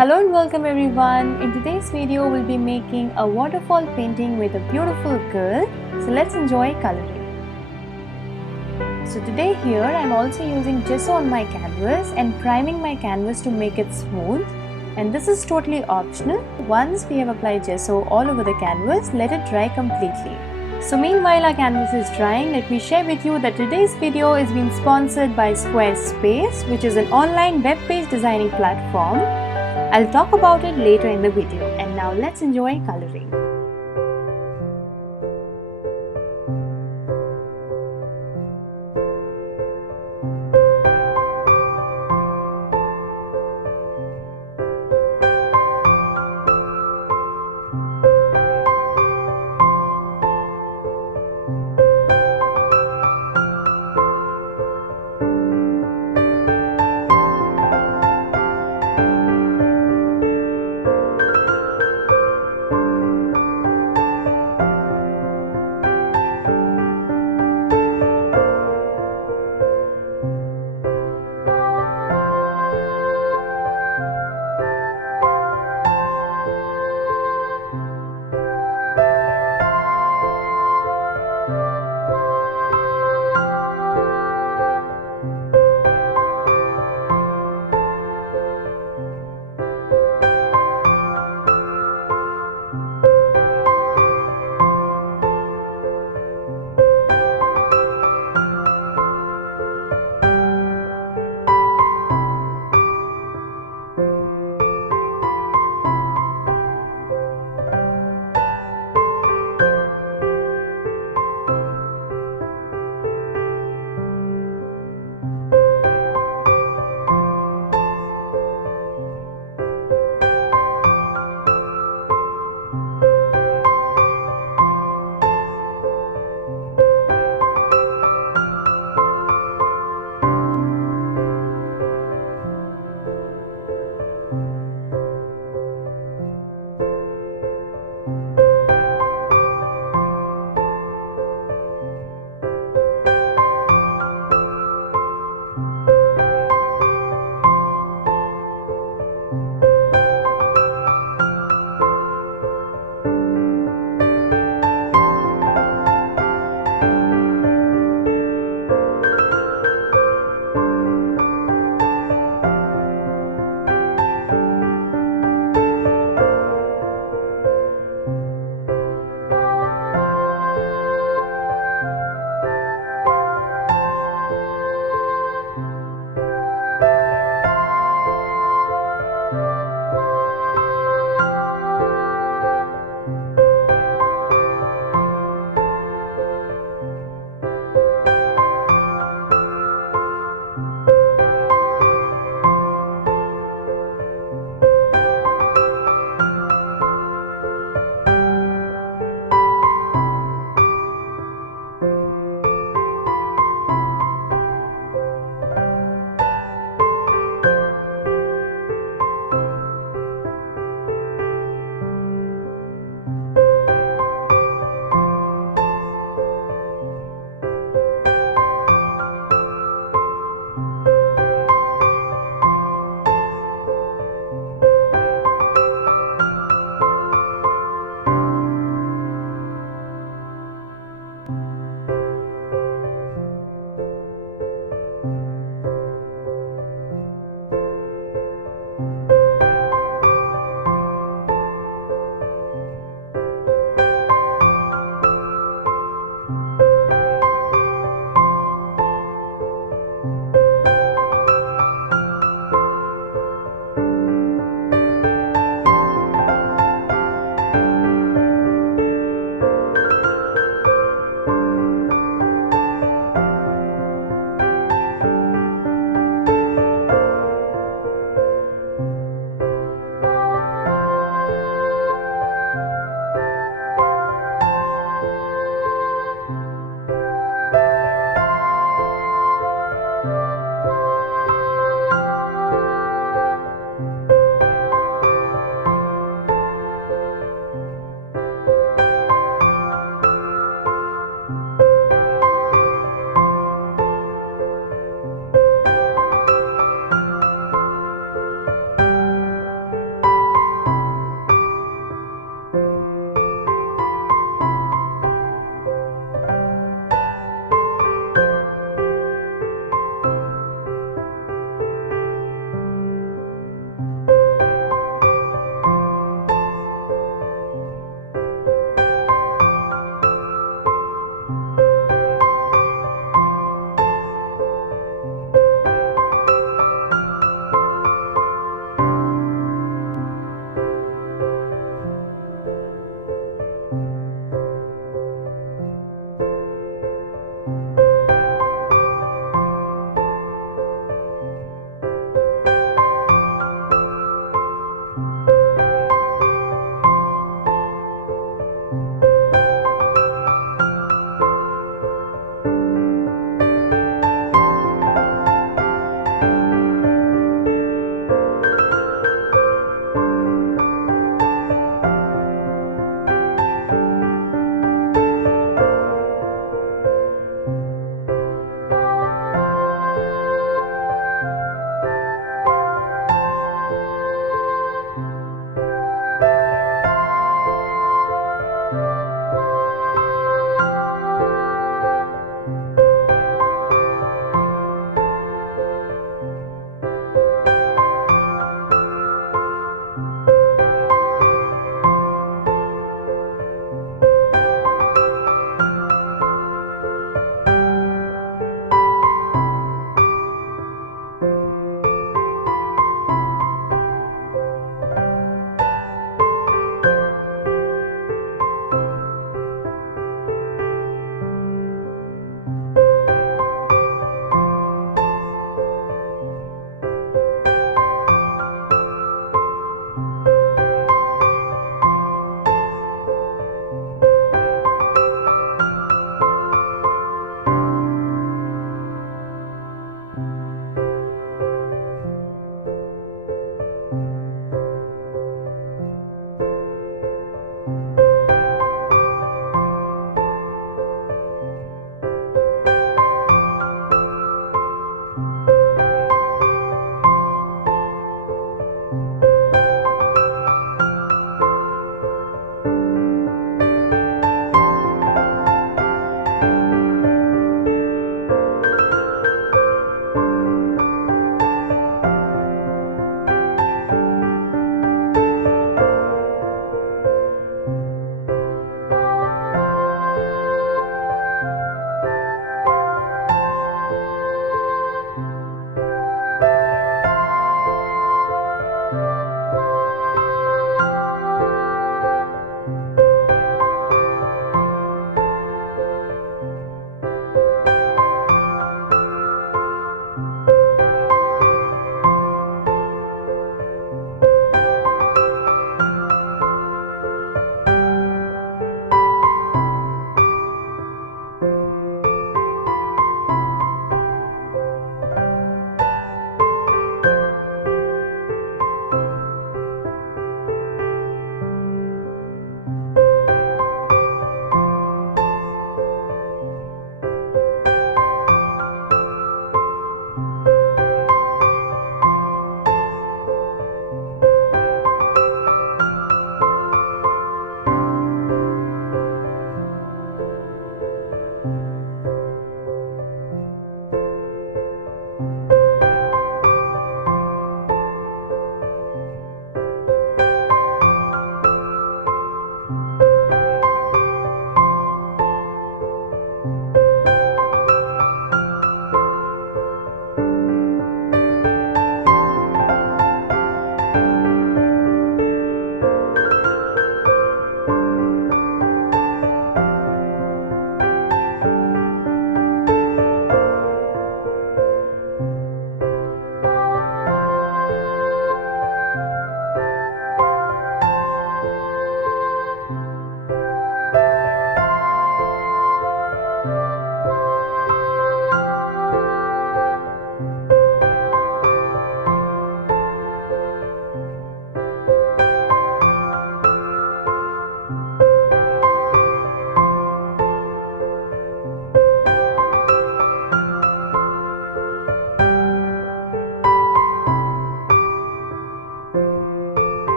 Hello and welcome everyone. In today's video we'll be making a waterfall painting with a beautiful girl. So let's enjoy coloring. So today here I'm also using gesso on my canvas and priming my canvas to make it smooth. And this is totally optional. Once we have applied gesso all over the canvas, let it dry completely. So meanwhile our canvas is drying, let me share with you that today's video is being sponsored by Squarespace, which is an online web page designing platform. I'll talk about it later in the video, and now let's enjoy coloring.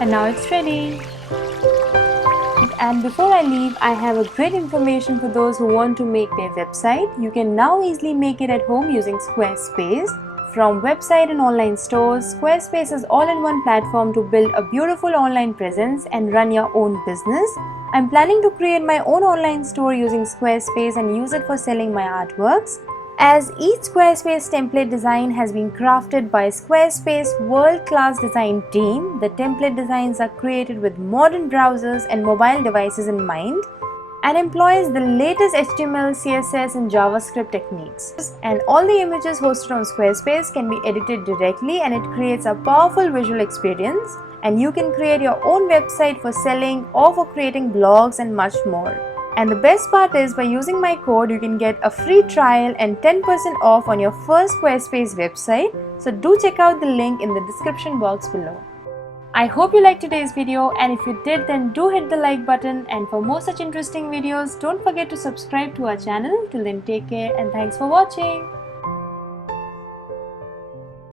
And now it's ready. And before I leave, I have a great information for those who want to make their website. You can now easily make it at home using Squarespace. From website and online stores, Squarespace is all-in-one platform to build a beautiful online presence and run your own business. I'm planning to create my own online store using Squarespace and use it for selling my artworks. As each Squarespace template design has been crafted by Squarespace world-class design team, the template designs are created with modern browsers and mobile devices in mind and employs the latest HTML, CSS and JavaScript techniques. And all the images hosted on Squarespace can be edited directly and it creates a powerful visual experience, and you can create your own website for selling or for creating blogs and much more. And the best part is, by using my code, you can get a free trial and 10% off on your first Squarespace website. So do check out the link in the description box below. I hope you liked today's video, and if you did, then do hit the like button, and for more such interesting videos, don't forget to subscribe to our channel. Till then, take care and thanks for watching.